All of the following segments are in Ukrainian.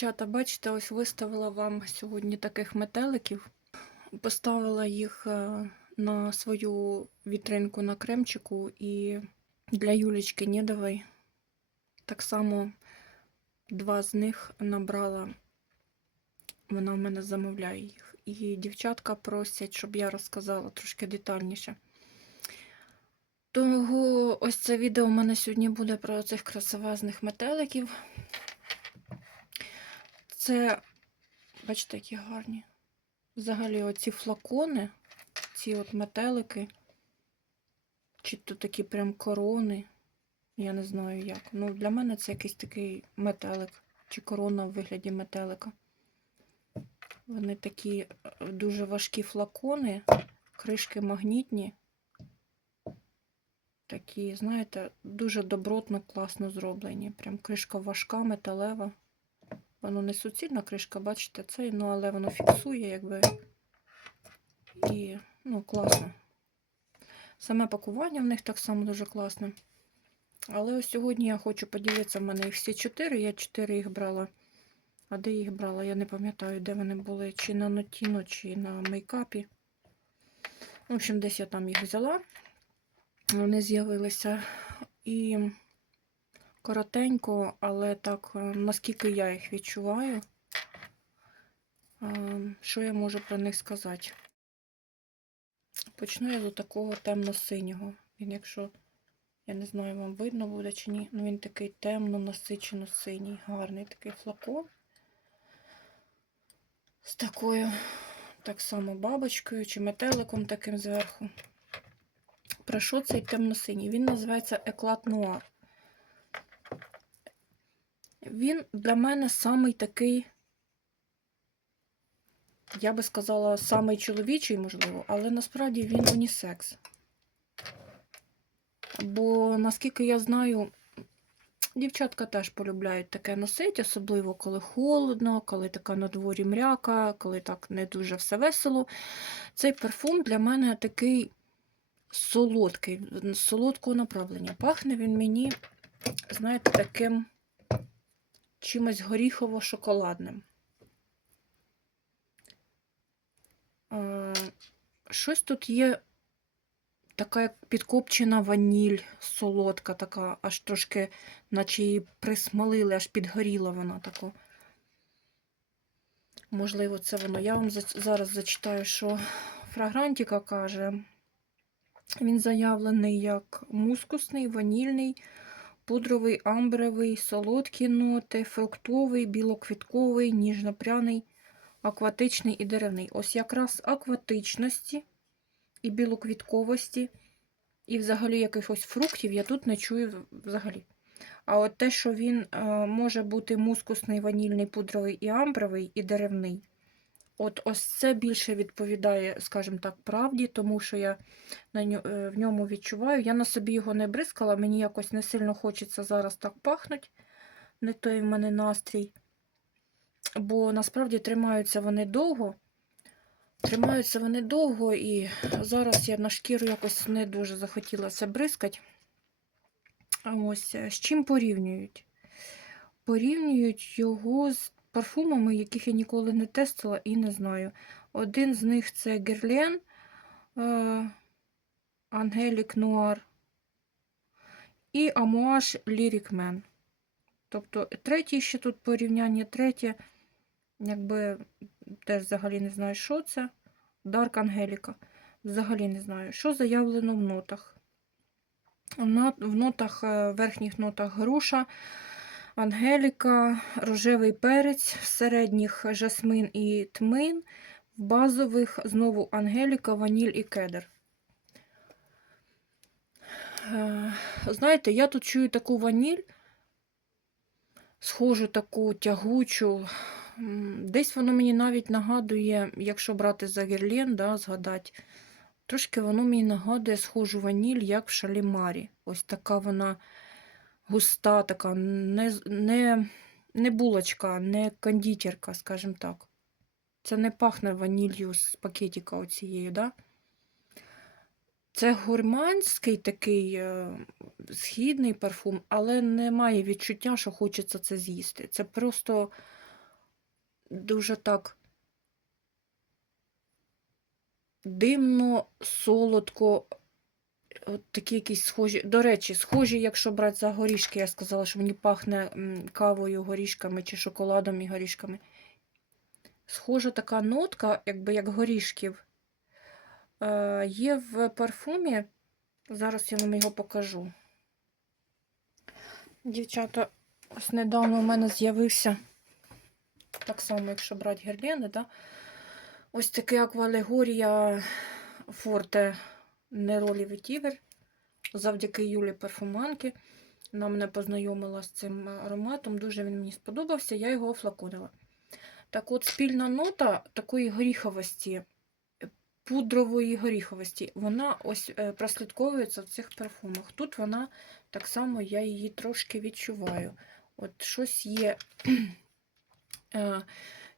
Дівчата, бачите, ось виставила вам сьогодні таких метеликів. Поставила їх е, на свою вітринку на кремчику і для Юлічки Нєдової так само два з них набрала. Вона в мене замовляє їх. І дівчатка просять, щоб я розказала трошки детальніше. Того ось це відео у мене сьогодні буде про цих красивезних метеликів. Це, бачите, які гарні. Взагалі, оці флакони, ці от метелики, чи то такі прям корони. Я не знаю як. Ну, для мене це якийсь такий метелик, чи корона в вигляді метелика. Вони такі е, дуже важкі флакони, кришки магнітні. Такі, знаєте, дуже добротно, класно зроблені. Прям кришка важка, металева. Воно не суцільна кришка, бачите, це, ну, але воно фіксує, якби. І, ну, класно. Саме пакування в них так само дуже класне. Але ось сьогодні я хочу поділитися, в мене їх всі чотири, я чотири їх брала. А де їх брала? Я не пам'ятаю, де вони були, чи на Нотіно, чи на мейкапі. В общем, десь я там їх взяла. Вони з'явилися. І коротенько, але так, е, наскільки я їх відчуваю, е, що я можу про них сказати? Почну я з такого темно-синього. Він, якщо, я не знаю, вам видно буде чи ні, ну він такий темно, насичено синій, гарний такий флакон. З такою, так само, бабочкою чи метеликом таким зверху. Про що цей темно-синій? Він називається Еклат Нуар. Він для мене самий такий, я би сказала, самий чоловічий, можливо, але насправді він унісекс. Бо, наскільки я знаю, дівчатка теж полюбляють таке носити, особливо коли холодно, коли така на дворі мряка, коли так не дуже все весело. Цей парфум для мене такий солодкий, солодкого направлення. Пахне він мені, знаєте, таким чимось горіхово-шоколадним. Е, Щось тут є така як підкопчена ваніль, солодка, така, аж трошки, наче її присмалили, аж підгоріла вона тако. Можливо, це воно. Я вам зараз зачитаю, що фрагрантіка каже. Він заявлений як мускусний, ванільний, пудровий, амбровий, солодкі ноти, фруктовий, білоквітковий, ніжнопряний, акватичний і деревний. Ось якраз акватичності і білоквітковості, і взагалі якихось фруктів я тут не чую взагалі. А от те, що він е, може бути мускусний, ванільний, пудровий і амбровий, і деревний. От ось це більше відповідає, скажімо так, правді, тому що я на ньо- е, в ньому відчуваю. Я на собі його не бризкала, мені якось не сильно хочеться зараз так пахнуть. Не той в мене настрій. Бо насправді тримаються вони довго. Тримаються вони довго, і зараз я на шкіру якось не дуже захотіла це бризкати. Ось е, з чим порівнюють? Порівнюють його з парфумами, яких я ніколи не тестила і не знаю. Один з них це Герлен Ангелік Нуар і Амуаш Lyric Man. Тобто, третій ще тут порівняння, третє, якби теж взагалі не знаю, що це. Дарк Ангеліка. Взагалі не знаю, що заявлено в нотах. В нот- в нотах, е, верхніх нотах груша, ангеліка, рожевий перець, в середніх жасмин і тмин, в базових знову ангеліка, ваніль і кедр. Е, Знаєте, я тут чую таку ваніль, схожу таку тягучу. Десь воно мені навіть нагадує, якщо брати за герлен, да, згадати, трошки воно мені нагадує схожу ваніль, як в шалімарі. Ось така вона густа, така, не, не, не булочка, не кондитерка, скажімо так. Це не пахне ванілью з пакетика оцією, да? Це гурманський такий е, східний парфум, але немає відчуття, що хочеться це з'їсти. Це просто дуже так димно, солодко, от такі якісь схожі. До речі, схожі, якщо брати за горішки, я сказала, що мені пахне кавою, горішками чи шоколадом і горішками. Схожа така нотка, якби як горішків, е, є в парфумі. Зараз я вам його покажу. Дівчата, ось недавно у мене з'явився, так само, якщо брати герлени, да? ось такий аквалегорія Форте Неролі Ветівер. Завдяки Юлі Парфуманки. Вона мене познайомила з цим ароматом. Дуже він мені сподобався, я його офлаконила. Так от, спільна нота такої горіховості, пудрової горіховості, вона ось е, прослідковується в цих парфумах. Тут вона так само я її трошки відчуваю. От щось є. Е,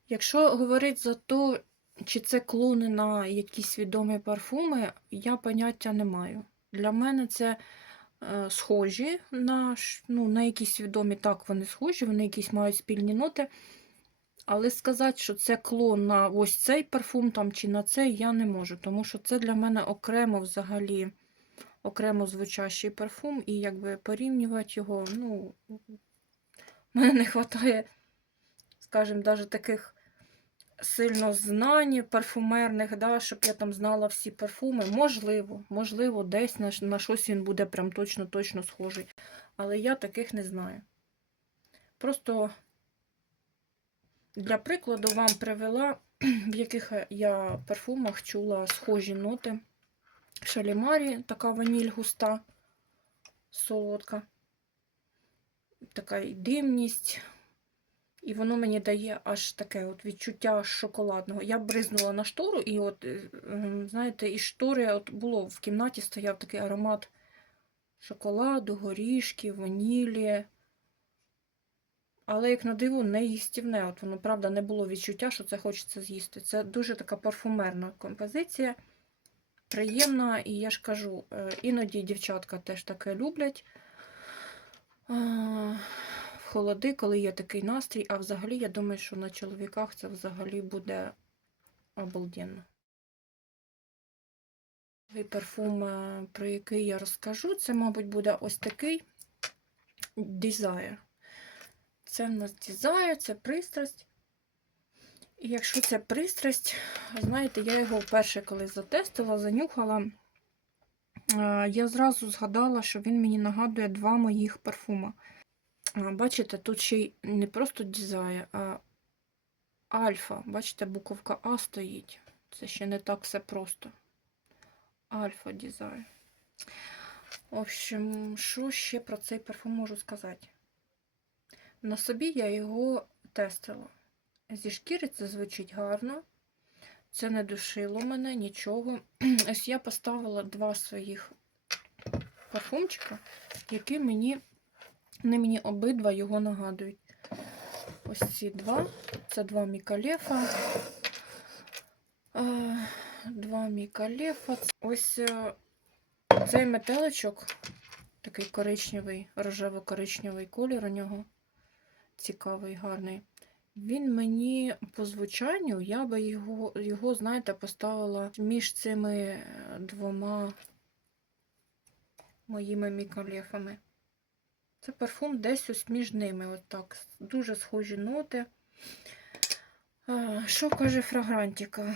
Якщо говорити за те, чи це клони на якісь відомі парфуми, я поняття не маю. Для мене це е, схожі на, ну, на якісь відомі, так, вони схожі, вони якісь мають спільні ноти. Але сказати, що це клон на ось цей парфум там, чи на цей, я не можу, тому що це для мене окремо взагалі окремо звучащий парфум, і якби порівнювати його, ну, мене не вистачає, скажімо, навіть таких сильно знань парфумерних, да, щоб я там знала всі парфуми. Можливо, можливо, десь на, на щось він буде прям точно-точно схожий. Але я таких не знаю. Просто для прикладу вам привела, в яких я парфумах чула схожі ноти. Шалімарі, така ваніль густа, солодка, така і димність. І воно мені дає аж таке от відчуття шоколадного. Я бризнула на штору, і от, е, знаєте, із штори от було в кімнаті стояв такий аромат шоколаду, горішків, ванілі. Але, як на диво, не їстівне. От воно, правда, не було відчуття, що це хочеться з'їсти. Це дуже така парфумерна композиція. Приємна, і я ж кажу, е, іноді дівчатка теж таке люблять. Холоди, коли є такий настрій, а взагалі, я думаю, що на чоловіках це взагалі буде обалденно. Парфум, е, про який я розкажу, це, мабуть, буде ось такий Desire. Це в нас Desire, це пристрасть. І якщо це пристрасть, знаєте, я його вперше коли затестила, занюхала, е, я зразу згадала, що він мені нагадує два моїх парфума. Бачите, тут ще й не просто Desire, а Альфа. Бачите, буковка А стоїть. Це ще не так все просто. Альфа Desire. В общем, що ще про цей парфум можу сказати? На собі я його тестила. Зі шкіри це звучить гарно. Це не душило мене, нічого. Ось я поставила два своїх парфумчика, які мені, вони мені обидва його нагадують. Ось ці два. Це два Мікалефа. Е, Два Мікалефа. Ось е, цей метеличок, такий коричневий, рожево-коричневий колір у нього. Цікавий, гарний. Він мені по звучанню, я би його, його, знаєте, поставила між цими е, двома моїми мікалефами. Це парфум десь ось між ними. От так. Дуже схожі ноти. Що каже фрагрантіка?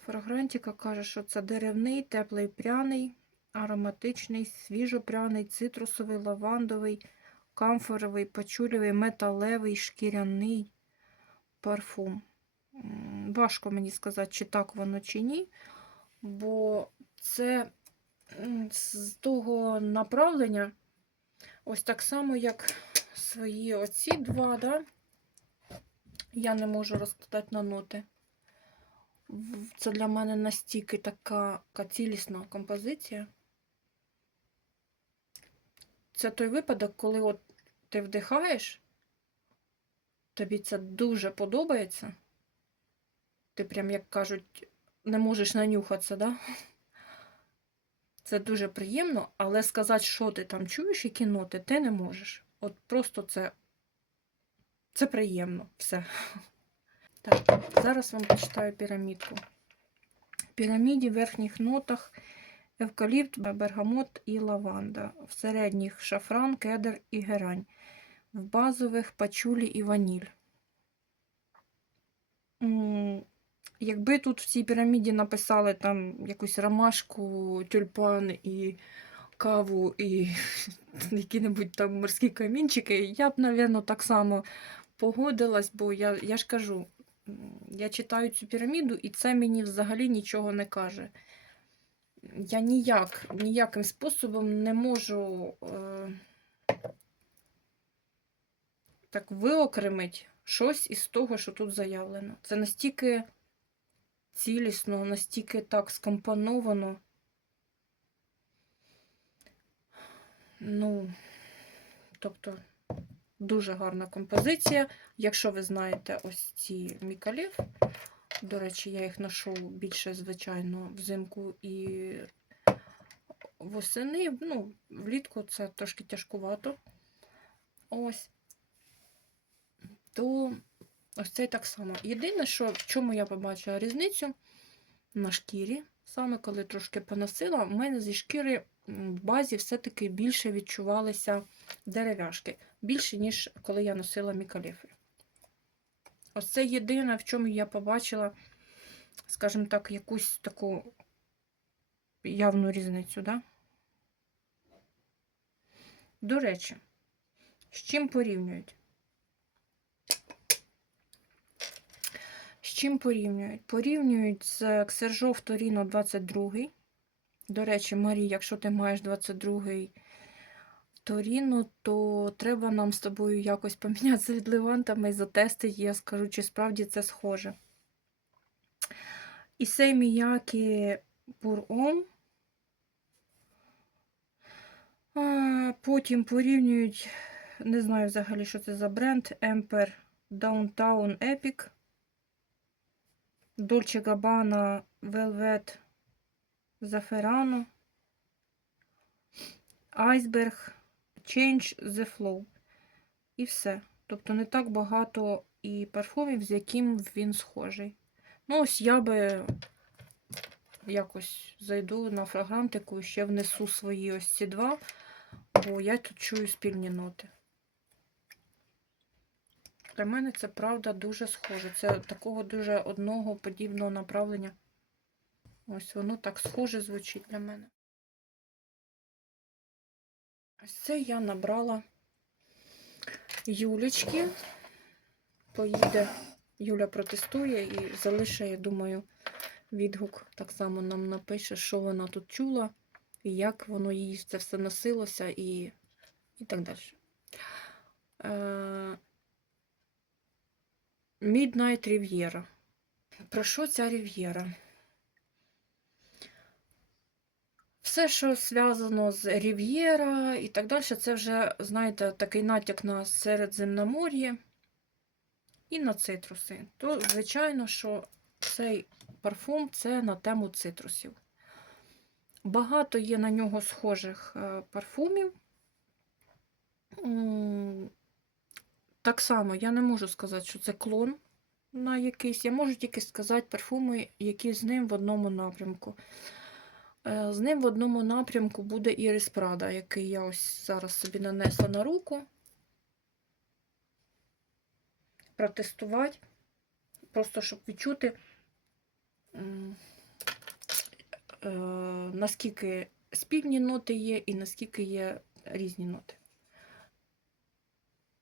Фрагрантіка каже, що це деревний, теплий пряний, ароматичний, свіжопряний, цитрусовий, лавандовий, камфоровий, пачулєвий, металевий, шкіряний парфум. Важко мені сказати, чи так воно, чи ні, бо це з того направлення, ось так само, як свої оці два, да? я не можу розкладати на ноти. Це для мене настільки така, цілісна композиція. Це той випадок, коли от ти вдихаєш, тобі це дуже подобається. Ти прям, як кажуть, не можеш нанюхатися, да? Це дуже приємно, але сказати, що ти там чуєш, які ноти, ти не можеш. От просто це, це приємно, все. Так, зараз вам почитаю пірамідку. В піраміді в верхніх нотах евкаліпт, бергамот і лаванда. В середніх шафран, кедр і герань. В базових пачулі і ваніль. Якби тут в цій піраміді написали там якусь ромашку, тюльпан і каву і які-небудь там морські камінчики, я б, напевно, так само погодилась, бо я, я ж кажу, я читаю цю піраміду, і це мені взагалі нічого не каже. Я ніяк, ніяким способом не можу е, так виокремити щось із того, що тут заявлено. Це настільки цілісно, настільки так скомпоновано. Ну, тобто, дуже гарна композиція. Якщо ви знаєте ось ці мікалів, до речі, я їх ношу більше, звичайно, взимку і восени. Ну, влітку це трошки тяжкувато. Ось. То ось цей так само. Єдине, що в чому я побачила різницю на шкірі, саме коли трошки поносила, у мене зі шкіри в базі все-таки більше відчувалися дерев'яшки. Більше, ніж коли я носила мікаліфи. Ось це єдине, в чому я побачила, скажімо так, якусь таку явну різницю, да? До речі, з чим порівнюють? З чим порівнюють? Порівнюють з Ксержов Торіно 22. До речі, Марі, якщо ти маєш 22-й Торіно, то треба нам з тобою якось помінятися від левантами і затестити, я скажу, чи справді це схоже. Ісей Міякі Буром. Потім порівнюють, не знаю взагалі, що це за бренд, Emper Downtown Epic. Dolce Gabbana Velvet Zafferano. Iceberg Change the Flow. І все. Тобто не так багато і парфумів, з яким він схожий. Ну, ось я би якось зайду на фрагрантику і ще внесу свої ось ці два, бо я тут чую спільні ноти. Для мене це правда дуже схоже. Це такого дуже одного подібного направлення. Ось воно так схоже звучить для мене. Ось це я набрала Юлечки. Поїде, Юля протестує і залишить, я думаю, відгук так само нам напише, що вона тут чула, і як воно їй це все носилося, і, і так далі. Midnight Riviera. Про що ця Рів'єра? Все, що зв'язано з Рів'єра і так далі, це вже, знаєте, такий натяк на Середземномор'я і на цитруси. То, звичайно, що цей парфум це на тему цитрусів. Багато є на нього схожих е, парфумів. Так само я не можу сказати, що це клон на якийсь. Я можу тільки сказати парфуми, які з ним в одному напрямку. Е, З ним в одному напрямку буде Ірис Прада, який я ось зараз собі нанесла на руку. Протестувати, просто щоб відчути, е, наскільки спільні ноти є і наскільки є різні ноти.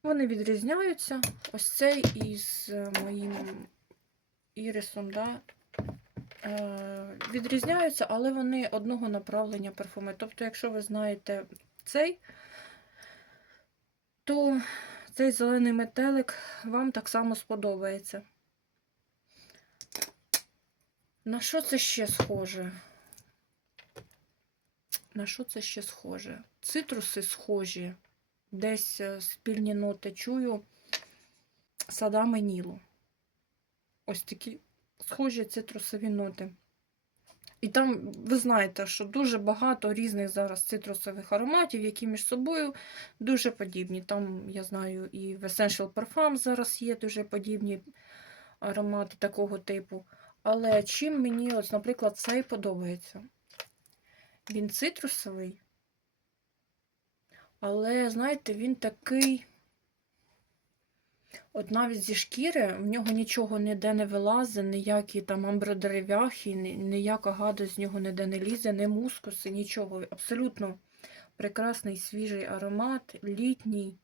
Вони відрізняються. Ось цей із е, моїм ірисом, да, е, відрізняються, але вони одного направлення парфуми. Тобто, якщо ви знаєте цей, то цей зелений метелик вам так само сподобається. На що це ще схоже? На що це ще схоже? Цитруси схожі. Десь е, спільні ноти чую садами Нілу. Ось такі схожі цитрусові ноти. І там ви знаєте, що дуже багато різних зараз цитрусових ароматів, які між собою дуже подібні. Там, я знаю, і в Essential Parfum зараз є дуже подібні аромати такого типу. Але чим мені, ось, наприклад, цей подобається? Він цитрусовий, але, знаєте, він такий. От навіть зі шкіри в нього нічого ніде не вилазить, ніякі там амбродерев'яхи, ніяка гадость з нього ніде не лізе, не мускуси, нічого. Абсолютно прекрасний свіжий аромат, літній.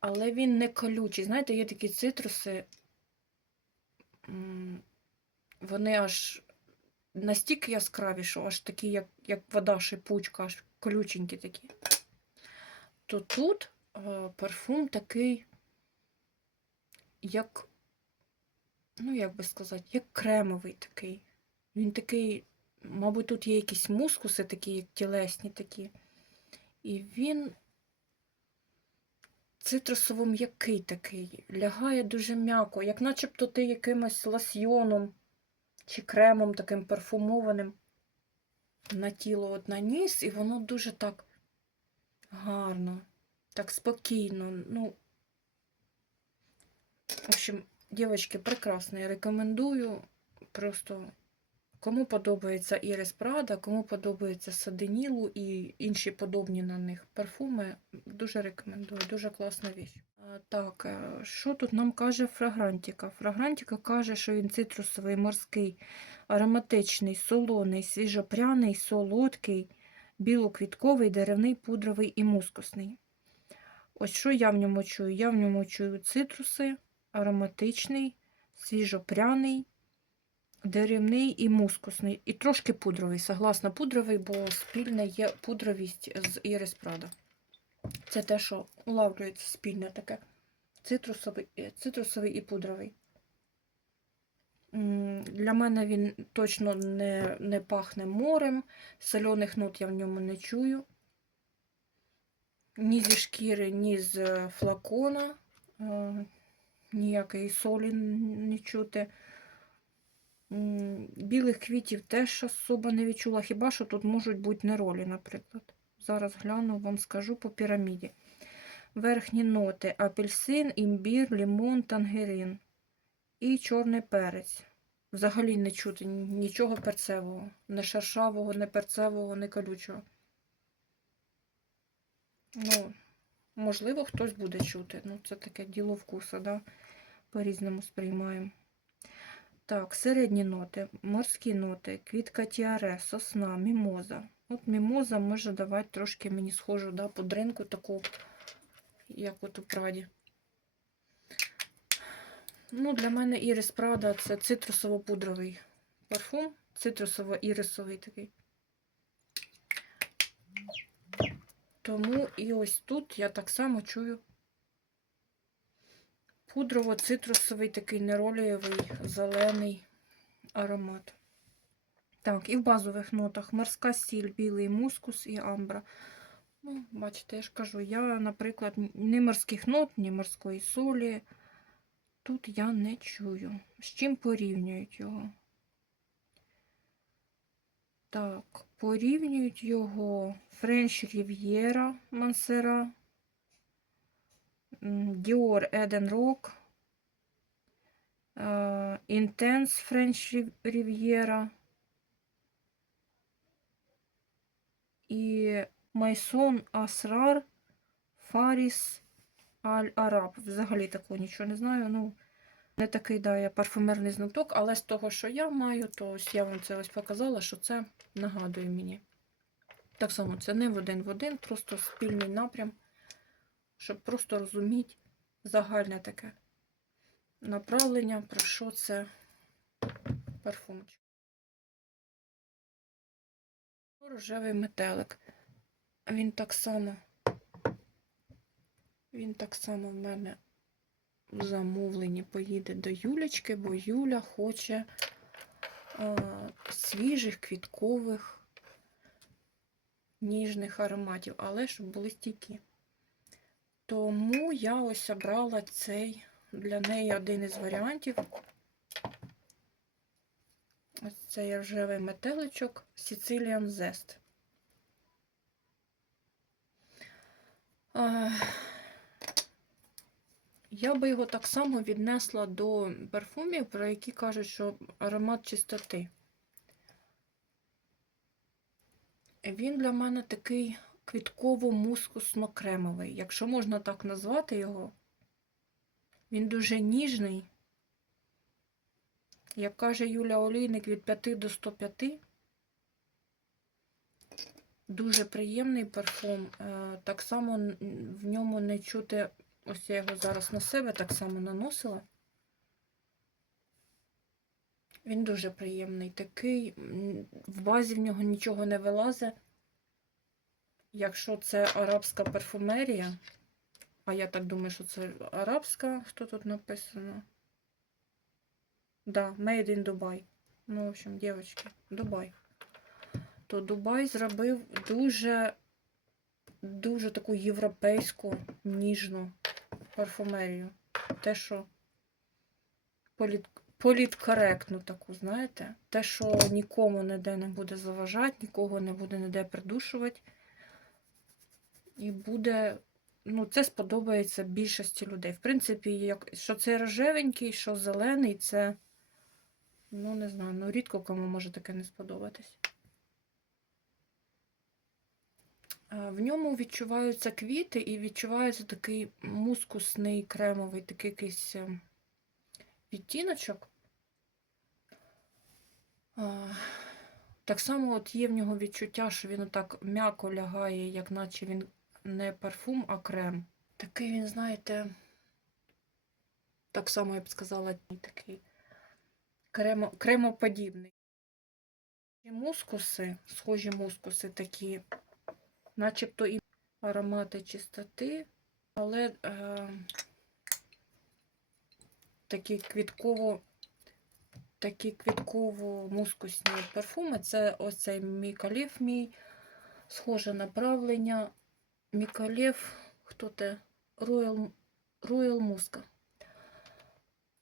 Але він не колючий. Знаєте, є такі цитруси, вони аж настільки яскраві, що аж такі, як, як вода шипучка, аж колюченькі такі. То тут е, парфум такий, як, ну як би сказати, як кремовий такий. Він такий, мабуть, тут є якісь мускуси такі, як тілесні такі. І він цитрусово м'який такий, лягає дуже м'яко, як начебто ти якимось лосьйоном чи кремом таким парфумованим на тіло от наніс, і воно дуже так гарно, так спокійно. Ну, в общем, дівчатки, прекрасно. Я рекомендую. Просто кому подобається Ірис Прада, кому подобається Саденілу і інші подобні на них парфуми, дуже рекомендую. Дуже класна віч. А, Так, е, що тут нам каже Фрагрантіка? Фрагрантіка каже, що він цитрусовий, морський, ароматичний, солоний, свіжопряний, солодкий, білоквітковий, деревний, пудровий і мускусний. Ось що я в ньому чую? Я в ньому чую цитруси, ароматичний, свіжопряний, деревний і мускусний. І трошки пудровий. Согласно пудровий, бо спільне є пудровість з Iris Prada. Це те, що улавлюється спільне таке. Цитрусовий, е, цитрусовий і пудровий. Для мене він точно не, не пахне морем, соляних нот я в ньому не чую. Ні зі шкіри, ні з е, флакона. Е, Ніякої солі не чути. Білих квітів теж особо не відчула. Хіба що тут можуть бути неролі, наприклад. Зараз гляну, вам скажу по піраміді. Верхні ноти: апельсин, імбір, лімон, тангерин і чорний перець. Взагалі не чути нічого перцевого, не шершавого, не перцевого, не колючого. Ну, можливо, хтось буде чути. Ну, це таке діло вкусу, да? По-різному сприймаємо. Так, середні ноти, морські ноти, квітка тіаре, сосна, мімоза. От мімоза може давати трошки мені схожу, да, по дринку таку, як от у Праді. Ну, для мене Ірис Прада це цитрусово-пудровий парфум, цитрусово-ірисовий такий. Тому і ось тут я так само чую пудрово-цитрусовий такий неролієвий зелений аромат. Так, і в базових нотах морська сіль, білий мускус і амбра. Ну, бачите, я ж кажу, я, наприклад, ні морських нот, ні морської солі тут я не чую. З чим порівнюють його? Так, порівнюють його French Riviera Мансера, Dior Eden Rock, е, Intense French Майсон Асрар Фаріс Аль Араб. Взагалі такого нічого не знаю. Ну, не такий, да, я парфумерний знаток, але з того, що я маю, то ось я вам це ось показала, що це нагадує мені. Так само, це не в один в один, просто спільний напрям, щоб просто розуміти загальне таке направлення, про що це парфумчик. Рожевий метелик. Він так само. Він так само в мене в замовленні поїде до Юлечки, бо Юля хоче е, свіжих квіткових ніжних ароматів, але щоб були стійкі. Тому я ось обрала цей для неї один із варіантів. Ось цей рожевий метеличок Sicilian Zest. Я би його так само віднесла до парфумів, про які кажуть, що аромат чистоти. Він для мене такий квітково-мускусно-кремовий, якщо можна так назвати його. Він дуже ніжний. Як каже Юля Олійник, від 5 до 105. Дуже приємний парфум. Е, Так само в ньому не чути, ось я його зараз на себе так само наносила. Він дуже приємний. Такий, в базі в нього нічого не вилазить. Якщо це арабська парфумерія, а я так думаю, що це арабська, що тут написано? Да, Made in Dubai. Ну, в общем, дівчатки, Дубай. То Дубай зробив дуже, дуже таку європейську ніжну парфумерію. Те, що політ, політкоректну таку, знаєте? Те, що нікому ніде не буде заважати, нікого не буде ніде придушувати. І буде, ну, це сподобається більшості людей. В принципі, як, що це рожевенький, що зелений, це, ну, не знаю, ну, рідко кому може таке не сподобатись. А, В ньому відчуваються квіти і відчувається такий мускусний, кремовий, такий якийсь е, відтіночок. Так само от є в нього відчуття, що він отак м'яко лягає, як наче він не парфум, а крем. Такий він, знаєте, так само я б сказала, такий кремо, кремоподібний. Мускуси, схожі мускуси такі, начебто і аромати чистоти, але е, такі квітково такі квітково-мускусні парфуми. Це ось цей Мікалєв мій, схоже направлення. Мікалєв, хто те? Royal, Royal Muska.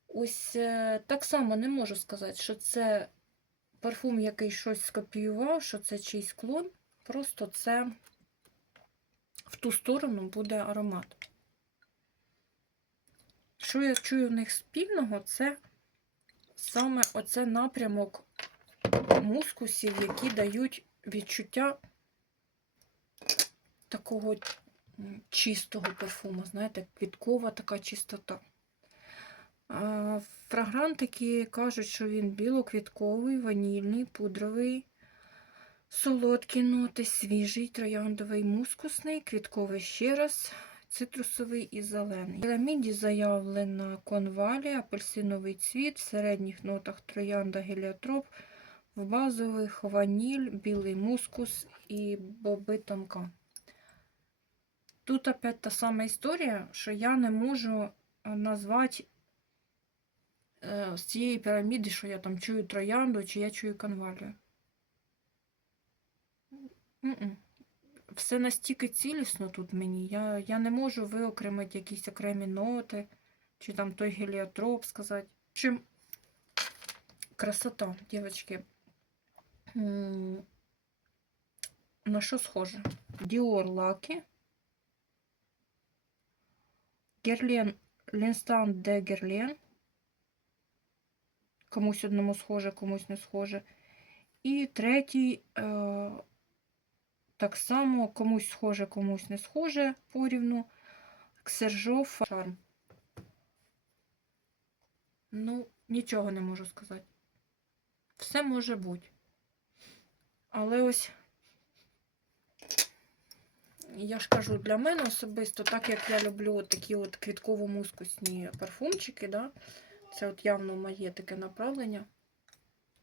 Ось е, так само не можу сказати, що це парфум, який щось скопіював, що це чийсь клон. Просто це в ту сторону буде аромат. Що я чую в них спільного, це саме оце напрямок мускусів, які дають відчуття такого чистого парфуму, знаєте, квіткова така чистота. Фрагрантики кажуть, що він білоквітковий, ванільний, пудровий, солодкі ноти, свіжий, трояндовий, мускусний, квітковий ще раз, цитрусовий і зелений. В піраміді заявлена конвалія, апельсиновий цвіт, в середніх нотах троянда геліотроп, в базових ваніль, білий мускус і боби тонка. Тут опять та сама історія, що я не можу е, назвати е, з цієї піраміди, що я там чую троянду, чи я чую конвалію. Все настільки цілісно тут мені. Я, я не можу виокремити якісь окремі ноти, чи там той геліотроп сказати. Общем, красота, дівчатки. На що схоже? Dior Lucky. Герлен L'instant де Герлен. Комусь одному схоже, комусь не схоже. І третій е, так само комусь схоже, комусь не схоже порівну. Ксержов Шарм. Ну, нічого не можу сказати. Все може бути. Але ось, я ж кажу, для мене особисто, так як я люблю такі от квітково-мускусні парфумчики, да? це от явно моє таке направлення.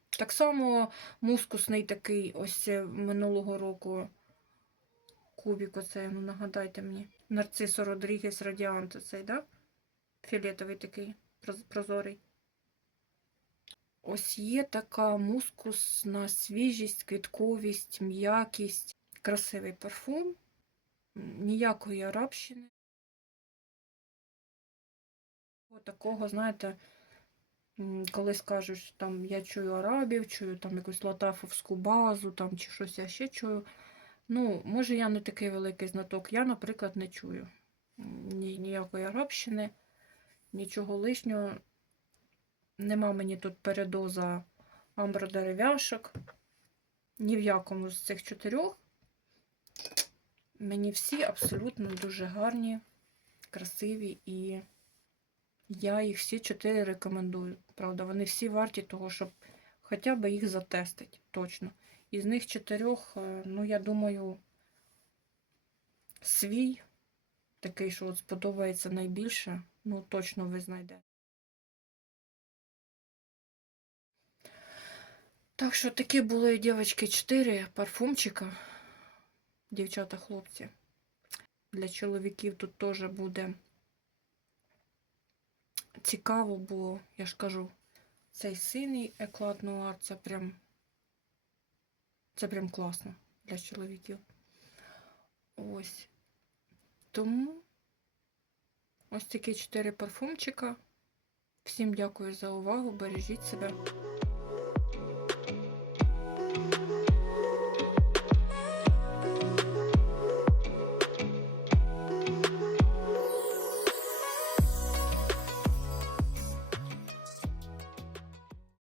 Так само мускусний такий ось е, минулого року кубік оцей, ну нагадайте мені. Нарцисо Родрігес Радіант цей, да? Фіолетовий такий прозорий. Ось є така мускусна свіжість, квітковість, м'якість, красивий парфум, ніякої арабщини. От Такого, знаєте, м, коли скажуть, що там я чую арабів, чую там якусь латафовську базу, там чи щось я ще чую. Ну, може, я не такий великий знаток. Я, наприклад, не чую ні, ніякої арабщини. Нічого лишнього. Нема мені тут передоза амбродерев'яшок. Ні в якому з цих чотирьох. Мені всі абсолютно дуже гарні, красиві і я їх всі чотири рекомендую. Правда, вони всі варті того, щоб хоча б їх затестити точно. Із них чотирьох, е, ну, я думаю, свій, такий, що от сподобається найбільше, ну, точно ви знайдете. Так що такі були, дівчатки, 4 парфумчика, дівчата, хлопці. Для чоловіків тут теж буде цікаво, бо я ж кажу, цей синій еклад нуар це прям це прям класно для чоловіків. Ось. Тому ось такі чотири парфумчика. Всім дякую за увагу. Бережіть себе.